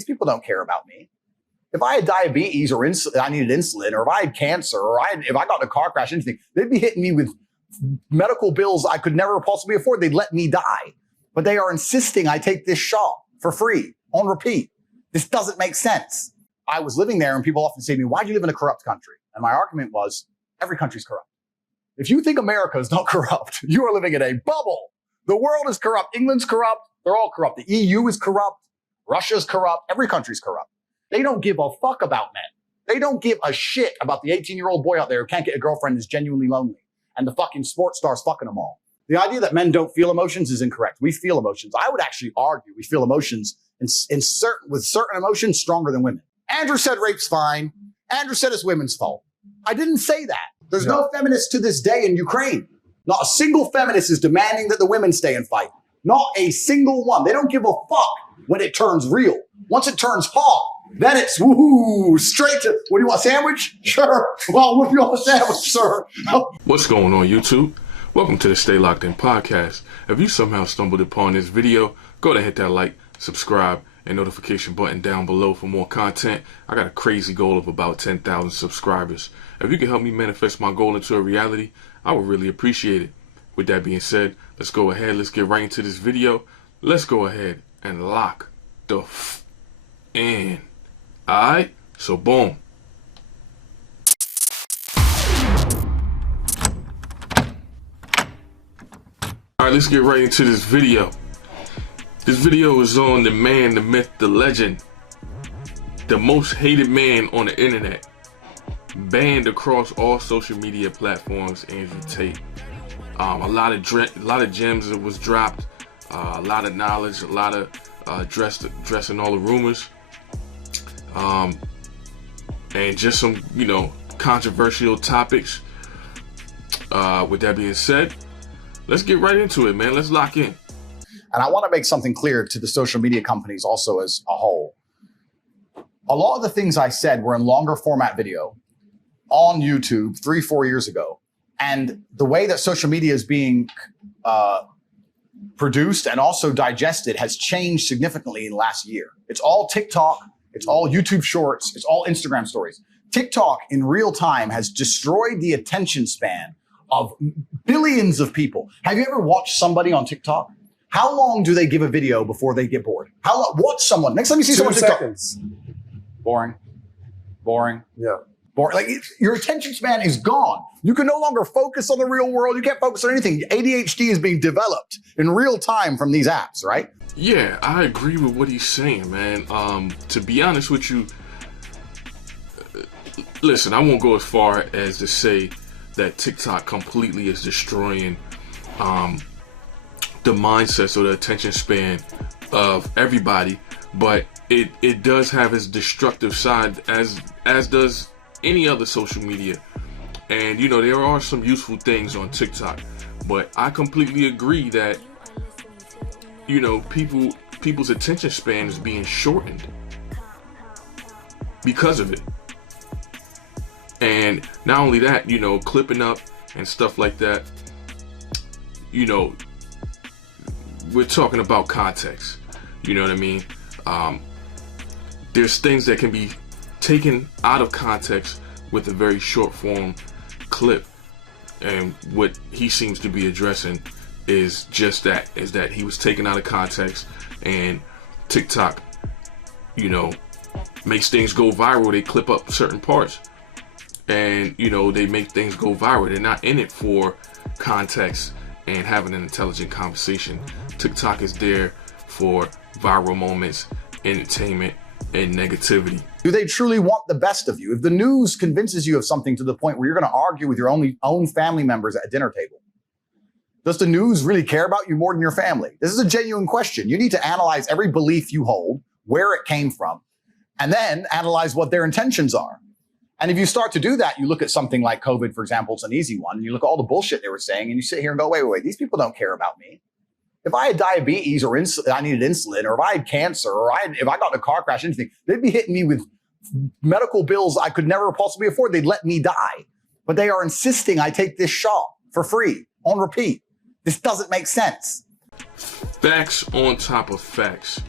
These people don't care about me. If I had diabetes or I needed insulin, or if I had cancer, or if I got in a car crash, anything, they'd be hitting me with medical bills I could never possibly afford. They'd let me die. But they are insisting I take this shot for free on repeat. This doesn't make sense. I was living there and people often say to me, why do you live in a corrupt country? And my argument was, every country's corrupt. If you think America is not corrupt, you are living in a bubble. The world is corrupt. England's corrupt. They're all corrupt. The EU is corrupt. Russia's corrupt. Every country's corrupt. They don't give a fuck about men. They don't give a shit about the 18-year-old boy out there who can't get a girlfriend and is genuinely lonely, and the fucking sports stars fucking them all. The idea that men don't feel emotions is incorrect. We feel emotions. I would actually argue we feel emotions with certain emotions stronger than women. Andrew said rape's fine. Andrew said it's women's fault. I didn't say that. There's no feminists to this day in Ukraine. Not a single feminist is demanding that the women stay and fight. Not a single one. They don't give a fuck when it turns real. Once it turns hot, then it's woohoo, straight to, what do you want, a sandwich? Sure. Well, what do you want a sandwich, sir? What's going on, YouTube? Welcome to the Stay Locked In podcast. If you somehow stumbled upon this video, go ahead and hit that like, subscribe, and notification button down below for more content. I got a crazy goal of about 10,000 subscribers. If you can help me manifest my goal into a reality, I would really appreciate it. With that being said, let's go ahead. Let's get right into this video. Let's go ahead and lock the in. Alright? So boom. Alright, let's get right into this video. This video is on the man, the myth, the legend, the most hated man on the internet, banned across all social media platforms, Andrew Tate. A lot of gems that was dropped, a lot of knowledge, a lot of dressing all the rumors, and just some, controversial topics. With that being said, let's get right into it, man. Let's lock in. And I want to make something clear to the social media companies also as a whole. A lot of the things I said were in longer format video on YouTube 3-4 years ago. And the way that social media is being produced and also digested has changed significantly in the last year. It's all TikTok. It's all YouTube Shorts. It's all Instagram stories. TikTok in real time has destroyed the attention span of billions of people. Have you ever watched somebody on TikTok? How long do they give a video before they get bored? How long? Watch someone. Next time you see someone on TikTok. 2 seconds. Boring. Yeah. Boring. Like your attention span is gone. You can no longer focus on the real world. You can't focus on anything. ADHD is being developed in real time from these apps, right? Yeah, I agree with what he's saying, man. To be honest with you, listen, I won't go as far as to say that TikTok completely is destroying the mindsets or the attention span of everybody, but it does have its destructive side, as does any other social media. And there are some useful things on TikTok, but I completely agree that people's attention span is being shortened because of it. And not only that, clipping up and stuff like that, we're talking about context. You know what I mean? There's things that can be taken out of context with a very short form clip. And what he seems to be addressing is just that, is that he was taken out of context, and TikTok, makes things go viral. They clip up certain parts and, they make things go viral. They're not in it for context and having an intelligent conversation. TikTok is there for viral moments, entertainment, and negativity. Do they truly want the best of you? If the news convinces you of something to the point where you're going to argue with your own family members at a dinner table, does the news really care about you more than your family? This is a genuine question. You need to analyze every belief you hold, where it came from, and then analyze what their intentions are. And if you start to do that, you look at something like COVID, for example, it's an easy one. And you look at all the bullshit they were saying, and you sit here and go, wait, these people don't care about me. If I had diabetes or I needed insulin, or if I had cancer, or if I got in a car crash, anything, they'd be hitting me with medical bills I could never possibly afford. They'd let me die. But they are insisting I take this shot for free on repeat. This doesn't make sense. Facts on top of facts.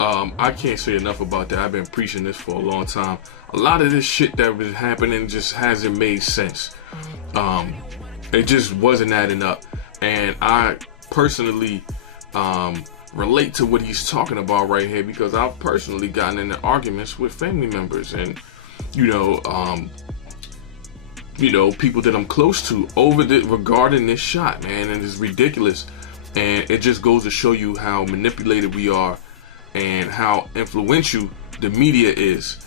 I can't say enough about that. I've been preaching this for a long time. A lot of this shit that was happening just hasn't made sense. It just wasn't adding up. And I personally relate to what he's talking about right here, because I've personally gotten into arguments with family members and, people that I'm close to regarding this shot, man. And it's ridiculous. And it just goes to show you how manipulated we are and how influential the media is.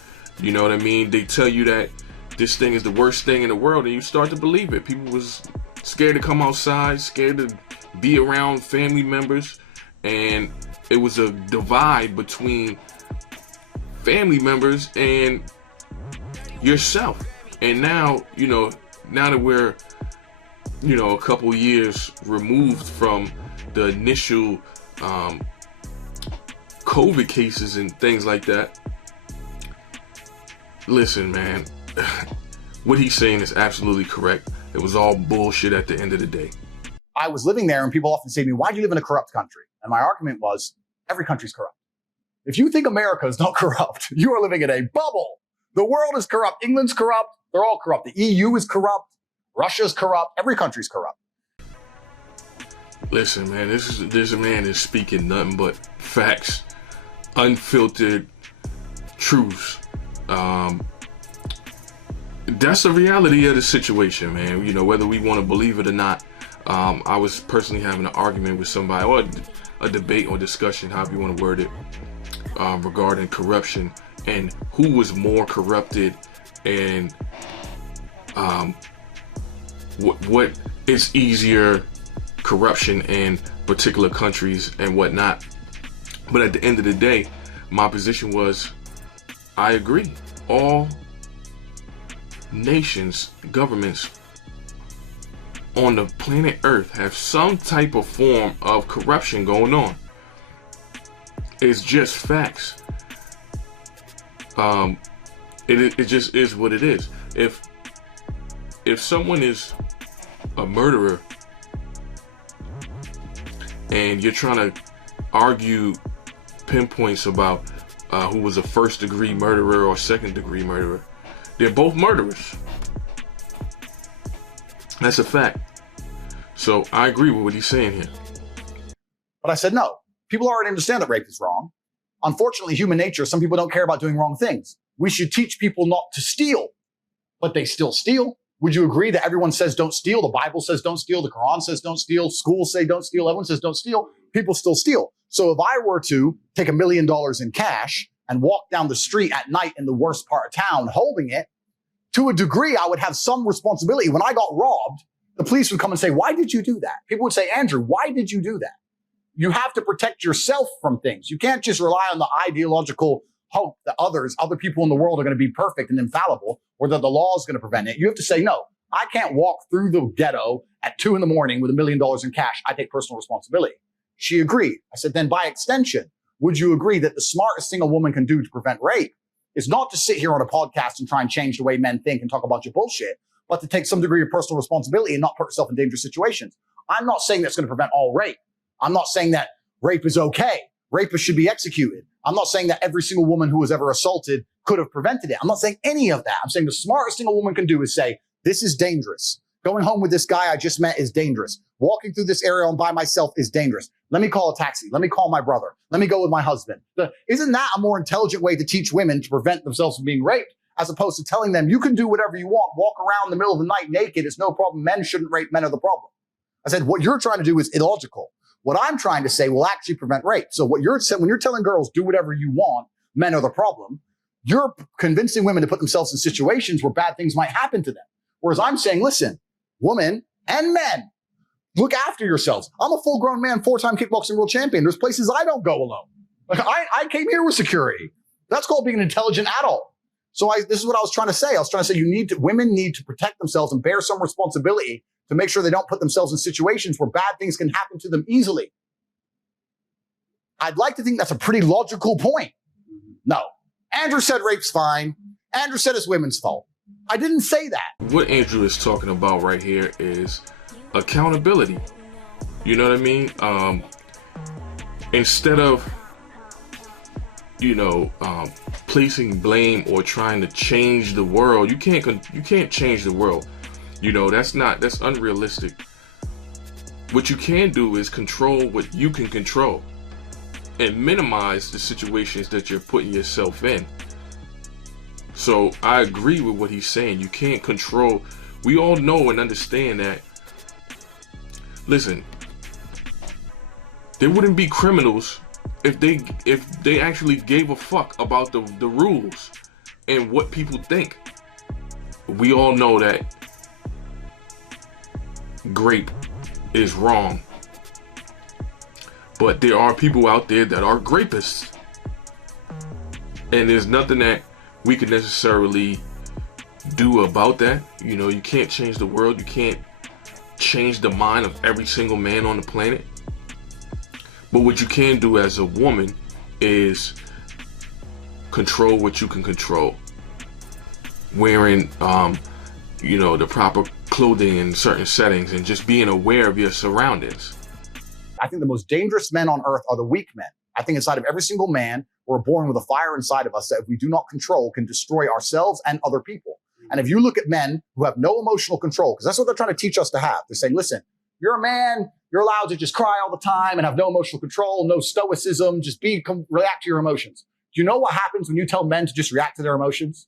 You know what I mean? They tell you that this thing is the worst thing in the world, and you start to believe it. People was scared to come outside, scared to be around family members, and it was a divide between family members and yourself. And now, now that we're, a couple years removed from the initial COVID cases and things like that, listen, man, what he's saying is absolutely correct. It was all bullshit at the end of the day. I was living there, and people often say to me, why do you live in a corrupt country? And my argument was, every country's corrupt. If you think America is not corrupt, you are living in a bubble. The world is corrupt. England's corrupt. They're all corrupt. The EU is corrupt. Russia's corrupt. Every country's corrupt. Listen, man, this man is speaking nothing but facts, unfiltered truths. That's the reality of the situation, man. Whether we want to believe it or not. I was personally having an argument with somebody, or a debate or discussion, however you want to word it, regarding corruption and who was more corrupted, and what is easier corruption in particular countries and whatnot. But at the end of the day, my position was, I agree. All nations, governments on the planet Earth have some type of form of corruption going on. It's just facts. It just is what it is. If someone is a murderer and you're trying to argue pinpoints about who was a first-degree murderer or second-degree murderer, they're both murderers. That's a fact. So I agree with what he's saying here. But I said, no, people already understand that rape is wrong. Unfortunately, human nature, some people don't care about doing wrong things. We should teach people not to steal, but they still steal. Would you agree that everyone says don't steal? The Bible says don't steal. The Quran says don't steal. Schools say don't steal. Everyone says don't steal. People still steal. So if I were to take $1 million in cash and walk down the street at night in the worst part of town holding it, to a degree, I would have some responsibility. When I got robbed, the police would come and say, why did you do that? People would say, Andrew, why did you do that? You have to protect yourself from things. You can't just rely on the ideological hope that other people in the world are going to be perfect and infallible, or that the law is going to prevent it. You have to say, no, I can't walk through the ghetto at 2 a.m. with $1 million in cash. I take personal responsibility. She agreed. I said, then by extension, would you agree that the smartest thing a woman can do to prevent rape is not to sit here on a podcast and try and change the way men think and talk about your bullshit, but to take some degree of personal responsibility and not put yourself in dangerous situations? I'm not saying that's going to prevent all rape. I'm not saying that rape is okay. Rapists should be executed. I'm not saying that every single woman who was ever assaulted could have prevented it. I'm not saying any of that. I'm saying the smartest thing a woman can do is say, this is dangerous. Going home with this guy I just met is dangerous. Walking through this area by myself is dangerous. Let me call a taxi. Let me call my brother. Let me go with my husband. Isn't that a more intelligent way to teach women to prevent themselves from being raped, as opposed to telling them, you can do whatever you want, walk around in the middle of the night naked, it's no problem, men shouldn't rape, men are the problem? I said, what you're trying to do is illogical. What I'm trying to say will actually prevent rape. So what you're saying, when you're telling girls, do whatever you want, men are the problem, you're convincing women to put themselves in situations where bad things might happen to them. Whereas I'm saying, listen, women and men, look after yourselves. I'm a full-grown man, 4-time kickboxing world champion. There's places I don't go alone. I came here with security. That's called being an intelligent adult. So this is what I was trying to say. I was trying to say women need to protect themselves and bear some responsibility to make sure they don't put themselves in situations where bad things can happen to them easily. I'd like to think that's a pretty logical point. No. Andrew said rape's fine. Andrew said it's women's fault. I didn't say that. What Andrew is talking about right here is accountability. You know what I mean? Instead of placing blame or trying to change the world. You can't change the world. That's unrealistic. What you can do is control what you can control and minimize the situations that you're putting yourself in. So I agree with what he's saying. You can't control. We all know and understand that. Listen, there wouldn't be criminals if they actually gave a fuck about the rules and what people think. We all know that GRape is wrong, but there are people out there that are grapists, and there's nothing that we can necessarily do about that. You can't change the world. You can't change the mind of every single man on the planet. But what you can do as a woman is control what you can control. Wearing, the proper clothing in certain settings and just being aware of your surroundings. I think the most dangerous men on earth are the weak men. I think inside of every single man, we're born with a fire inside of us that if we do not control, can destroy ourselves and other people. And if you look at men who have no emotional control, because that's what they're trying to teach us to have. They're saying, listen, you're a man, you're allowed to just cry all the time and have no emotional control, no stoicism, just react to your emotions. Do you know what happens when you tell men to just react to their emotions?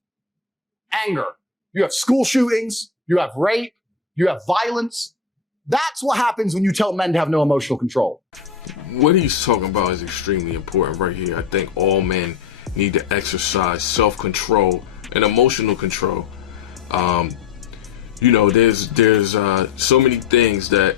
Anger. You have school shootings, you have rape, you have violence. That's what happens when you tell men to have no emotional control. What he's talking about is extremely important right here. I think all men need to exercise self-control and emotional control. There's so many things that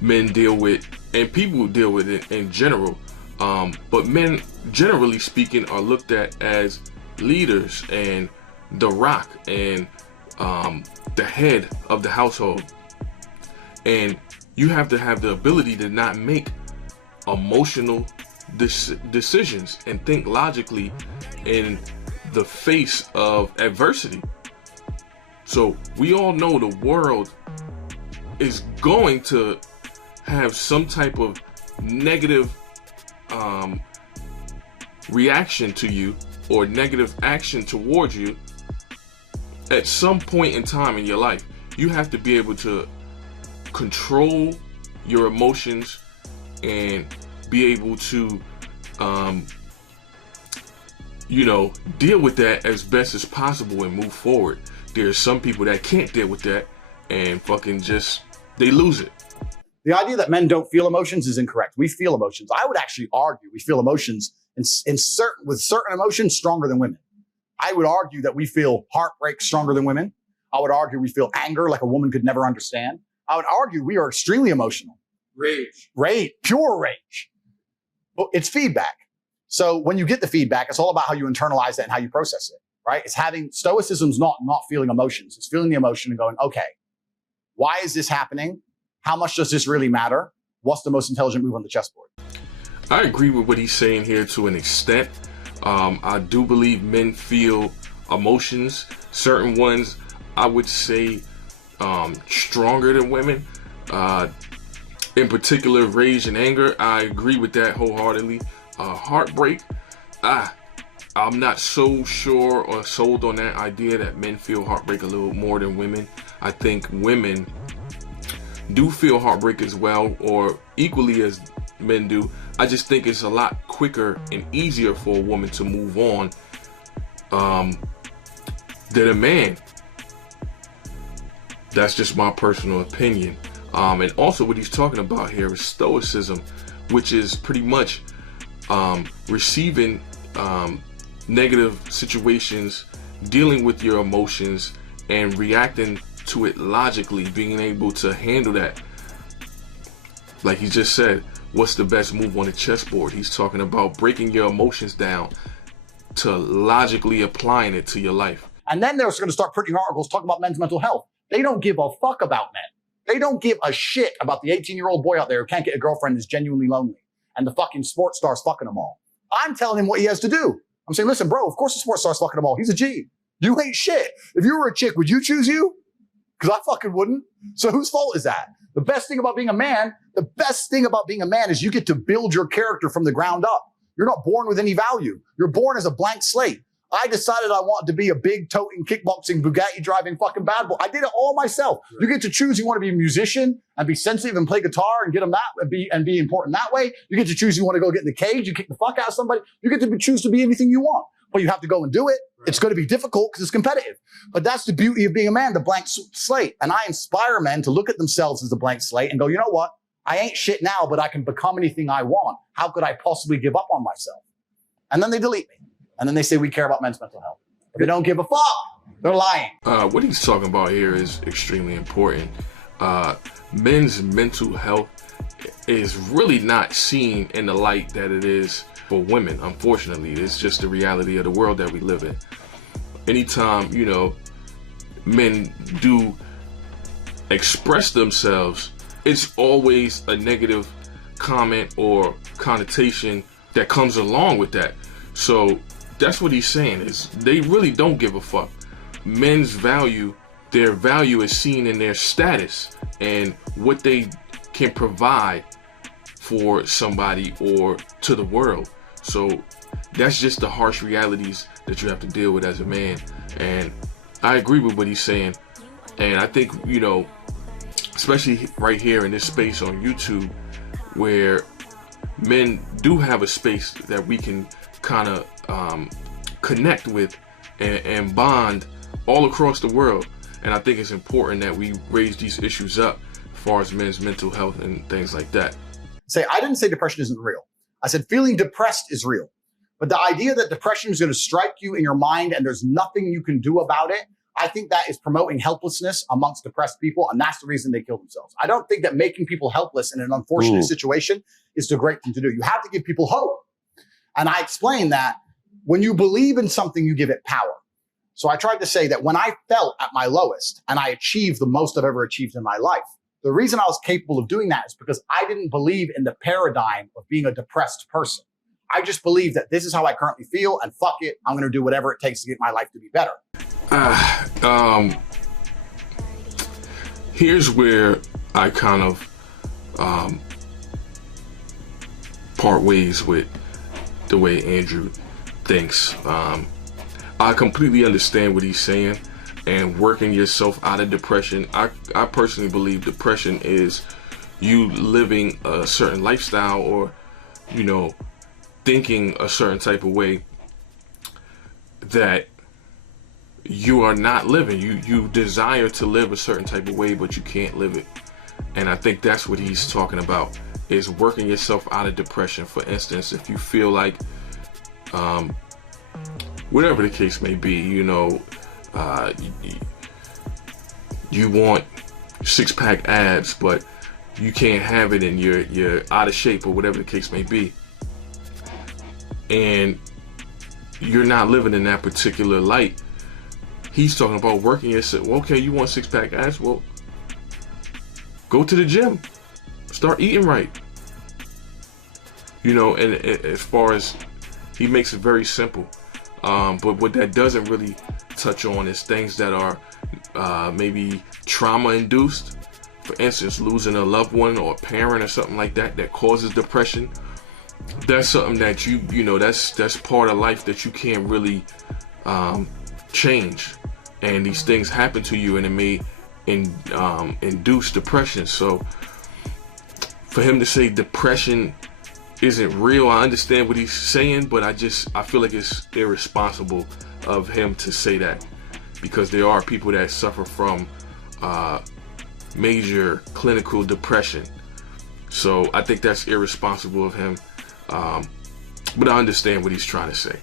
men deal with and people deal with in general. But men, generally speaking, are looked at as leaders and the rock and the head of the household. And you have to have the ability to not make emotional decisions and think logically in the face of adversity. So we all know the world is going to have some type of negative reaction to you or negative action towards you at some point in time in your life. You have to be able to control your emotions and be able to deal with that as best as possible and move forward. There's some people that can't deal with that and they lose it. The idea that men don't feel emotions is incorrect. We feel emotions. I would actually argue we feel emotions with certain emotions stronger than women. I would argue that we feel heartbreak stronger than women. I would argue we feel anger like a woman could never understand. I would argue we are extremely emotional. Rage, pure rage. Well, it's feedback. So when you get the feedback, it's all about how you internalize it and how you process it, right? It's having stoicism's not feeling emotions. It's feeling the emotion and going, okay, why is this happening? How much does this really matter? What's the most intelligent move on the chessboard? I agree with what he's saying here to an extent. I do believe men feel emotions. Certain ones, I would say, stronger than women. In particular, rage and anger. I agree with that wholeheartedly. Heartbreak. I'm not so sure or sold on that idea that men feel heartbreak a little more than women. I think women do feel heartbreak as well, or equally as men do. I just think it's a lot quicker and easier for a woman to move on than a man. That's just my personal opinion. And also what he's talking about here is stoicism, which is pretty much receiving negative situations, dealing with your emotions, and reacting to it logically, being able to handle that. Like he just said, what's the best move on the chessboard? He's talking about breaking your emotions down to logically applying it to your life. And then they're going to start printing articles talking about men's mental health. They don't give a fuck about men. They don't give a shit about the 18-year-old boy out there who can't get a girlfriend and is genuinely lonely. And the fucking sports star's fucking them all. I'm telling him what he has to do. I'm saying, listen, bro, of course the sports star's fucking them all. He's a G. You ain't shit. If you were a chick, would you choose you? Because I fucking wouldn't. So whose fault is that? The best thing about being a man is you get to build your character from the ground up. You're not born with any value. You're born as a blank slate. I decided I wanted to be a big toting, kickboxing, Bugatti driving fucking bad boy. I did it all myself. You get to choose you want to be a musician and be sensitive and play guitar and get them that and be important that way. You get to choose you want to go get in the cage, you kick the fuck out of somebody. You get to choose to be anything you want, but you have to go and do it. Right. It's going to be difficult because it's competitive. But that's the beauty of being a man, the blank slate. And I inspire men to look at themselves as a blank slate and go, you know what? I ain't shit now, but I can become anything I want. How could I possibly give up on myself? And then they delete me. And then they say we care about men's mental health. If they don't give a fuck, they're lying. What he's talking about here is extremely important. Men's mental health is really not seen in the light that it is for women. Unfortunately, it's just the reality of the world that we live in. Anytime, you know, men do express themselves, it's always a negative comment or connotation that comes along with that. So that's what he's saying, is they really don't give a fuck. Men's value, their value is seen in their status and what they can provide for somebody or to the world. So that's just the harsh realities that you have to deal with as a man. And I agree with what he's saying. And I think, you know, especially right here in this space on YouTube, where men do have a space that we can kind of connect with and bond all across the world. And I think it's important that we raise these issues up as far as men's mental health and things like that. I didn't say depression isn't real. I said feeling depressed is real. But the idea that depression is going to strike you in your mind and there's nothing you can do about it, I think that is promoting helplessness amongst depressed people, and that's the reason they kill themselves. I don't think that making people helpless in an unfortunate situation is the great thing to do. You have to give people hope. And I explained that when you believe in something, you give it power. So I tried to say that when I felt at my lowest and I achieved the most I've ever achieved in my life, the reason I was capable of doing that is because I didn't believe in the paradigm of being a depressed person. I just believe that this is how I currently feel, and fuck it, I'm going to do whatever it takes to get my life to be better. Here's where I kind of part ways with the way Andrew thinks. I completely understand what he's saying, and working yourself out of depression. I personally believe depression is you living a certain lifestyle, or, you know, thinking a certain type of way that you are not living. You desire to live a certain type of way, but you can't live it. And I think that's what he's talking about, is working yourself out of depression. For instance, if you feel like, whatever the case may be, you know, you want six-pack abs, but you can't have it and you're out of shape, or whatever the case may be, and you're not living in that particular light. He's talking about working yourself. Well, okay, you want six-pack abs? Well, go to the gym. Start eating right. You know, and as far as, he makes it very simple. But what that doesn't really touch on is things that are maybe trauma-induced. For instance, losing a loved one or a parent or something like that that causes depression. That's something that you know, that's part of life that you can't really change. And these things happen to you, and it may induce depression. So for him to say depression isn't real, I understand what he's saying, but I feel like it's irresponsible of him to say that, because there are people that suffer from major clinical depression. So I think that's irresponsible of him, but I understand what he's trying to say.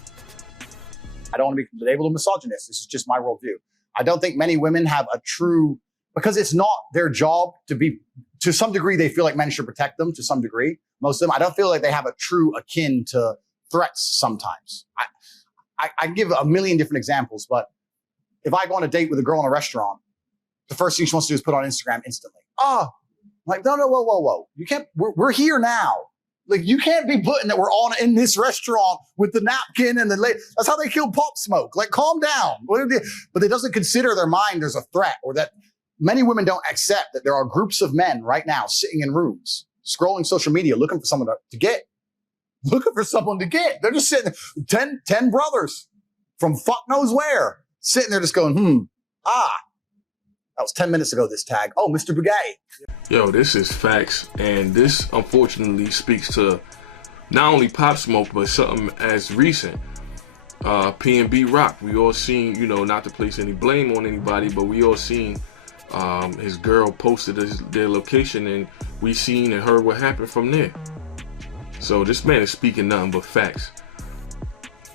I don't want to be labeled a misogynist. This is just my worldview. I don't think many women have a true, because it's not their job to be, to some degree, they feel like men should protect them to some degree. Most of them, I don't feel like they have a true akin to threats sometimes. I give a million different examples, but if I go on a date with a girl in a restaurant, the first thing she wants to do is put on Instagram instantly. I'm like, no, whoa. You can't, we're here now. Like, you can't be putting that we're on in this restaurant with the napkin and that's how they kill Pop Smoke. Like, calm down. But it doesn't consider their mind there's a threat, or that many women don't accept that there are groups of men right now sitting in rooms, scrolling social media, looking for someone to get. looking for someone to get. They're just sitting there, 10 brothers from fuck knows where, sitting there just going, that was 10 minutes ago, this tag. Oh, Mr. Bugatti. Yo, this is facts. And this, unfortunately, speaks to not only Pop Smoke, but something as recent. PNB Rock. We all seen, not to place any blame on anybody, but we all seen his girl posted their location, and we seen and heard what happened from there. So this man is speaking nothing but facts.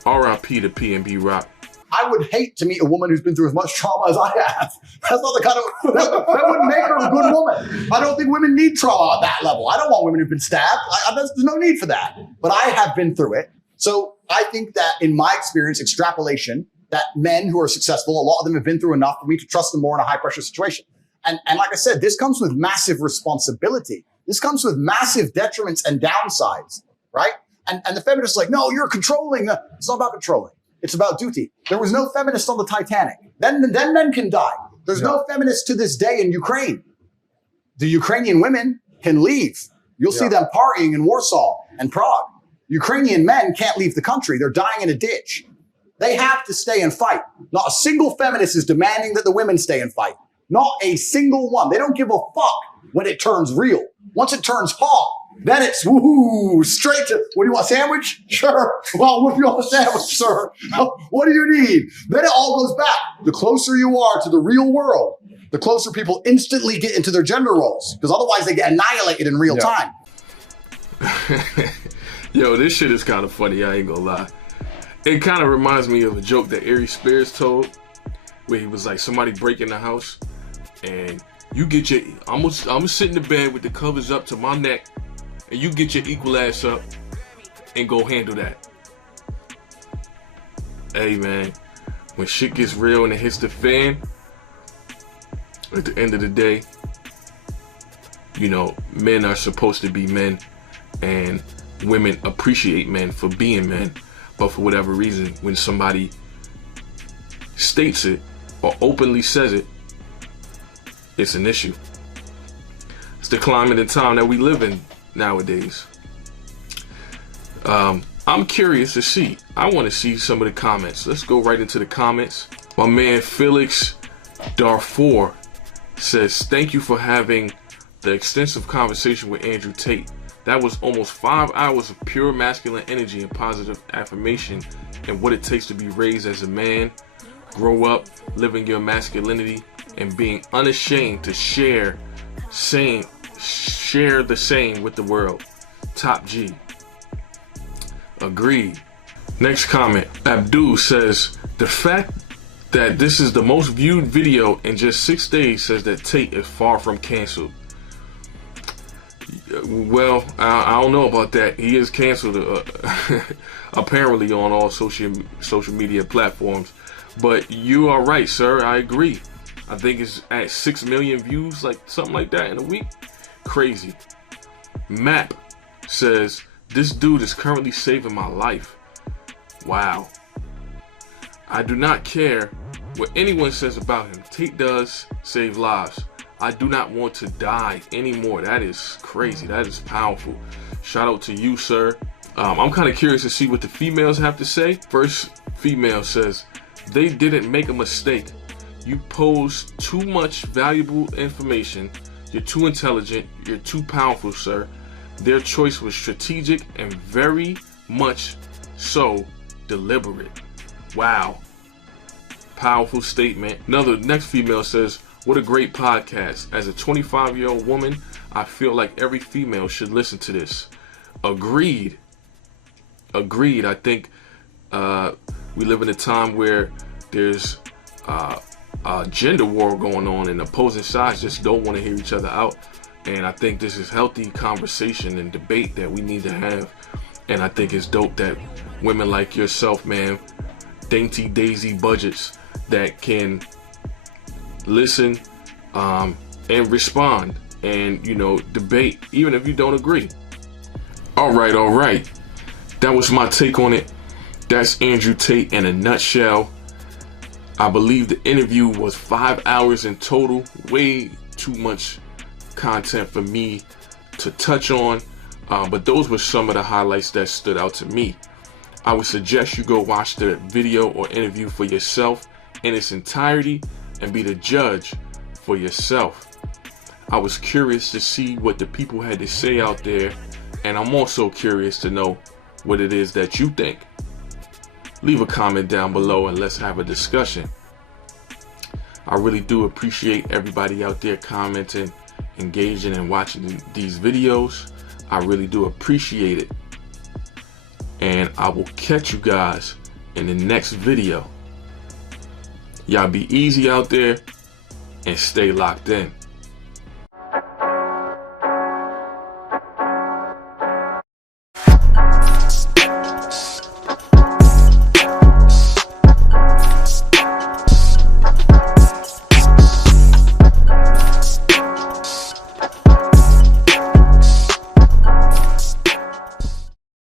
R.I.P. to PNB Rock. I would hate to meet a woman who's been through as much trauma as I have. That's not the kind of, that wouldn't make her a good woman. I don't think women need trauma at that level. I don't want women who've been stabbed. There's no need for that. But I have been through it. So I think that in my experience, extrapolation, that men who are successful, a lot of them have been through enough for me to trust them more in a high pressure situation. And like I said, this comes with massive responsibility. This comes with massive detriments and downsides, right? And the feminists are like, no, you're controlling. It's not about controlling. It's about duty. There was no feminist on the Titanic. Then men can die. There's no feminists to this day in Ukraine. The Ukrainian women can leave. You'll see them partying in Warsaw and Prague. Ukrainian men can't leave the country. They're dying in a ditch. They have to stay and fight. Not a single feminist is demanding that the women stay and fight. Not a single one. They don't give a fuck when it turns real. Once it turns hot, then it's woohoo, straight to, what do you want, a sandwich? Sure. Well, I'll whip you off a sandwich, sir. What do you need? Then it all goes back. The closer you are to the real world, the closer people instantly get into their gender roles, because otherwise they get annihilated in real time. Yo, this shit is kind of funny, I ain't gonna lie. It kind of reminds me of a joke that Ari Spears told, where he was like, somebody break in the house, and you get your, I'm gonna sit in the bed with the covers up to my neck, and you get your equal ass up and go handle that. Hey man, when shit gets real and it hits the fan, at the end of the day, men are supposed to be men, and women appreciate men for being men. But for whatever reason, when somebody states it or openly says it, it's an issue. It's the climate and time that we live in nowadays. I'm curious to see. I want to see some of the comments. Let's go right into the comments. My man Felix Darfour says, thank you for having the extensive conversation with Andrew Tate. That was almost 5 hours of pure masculine energy and positive affirmation and what it takes to be raised as a man, grow up, living your masculinity, and being unashamed to share the same with the world. Top G. Agreed. Next comment. Abdul says, the fact that this is the most viewed video in just 6 days says that Tate is far from canceled. Well, I don't know about that. He is canceled apparently on all social media platforms. But you are right, sir. I agree. I think it's at 6 million views, like something like that in a week. Crazy. Map says, this dude is currently saving my life. Wow. I do not care what anyone says about him. Tate does save lives. I do not want to die anymore. That is crazy. That is powerful. Shout out to you, sir. I'm kind of curious to see what the females have to say. First female says, they didn't make a mistake. You pose too much valuable information. You're too intelligent. You're too powerful, sir. Their choice was strategic and very much so deliberate. Wow. Powerful statement. Next female says, what a great podcast. As a 25-year-old woman, I feel like every female should listen to this. Agreed. I think we live in a time where there's a gender war going on, and opposing sides just don't want to hear each other out. And I think this is healthy conversation and debate that we need to have. And I think it's dope that women like yourself, man, dainty daisy budgets, that can listen and respond and debate even if you don't agree. All right, that was my take on it. That's Andrew Tate in a nutshell. I believe the interview was 5 hours in total. Way too much content for me to touch on. But those were some of the highlights that stood out to me. I would suggest you go watch the video or interview for yourself in its entirety and be the judge for yourself. I was curious to see what the people had to say out there, and I'm also curious to know what it is that you think. Leave a comment down below and let's have a discussion. I really do appreciate everybody out there commenting, engaging, and watching these videos. I really do appreciate it. And I will catch you guys in the next video. Y'all be easy out there and stay locked in.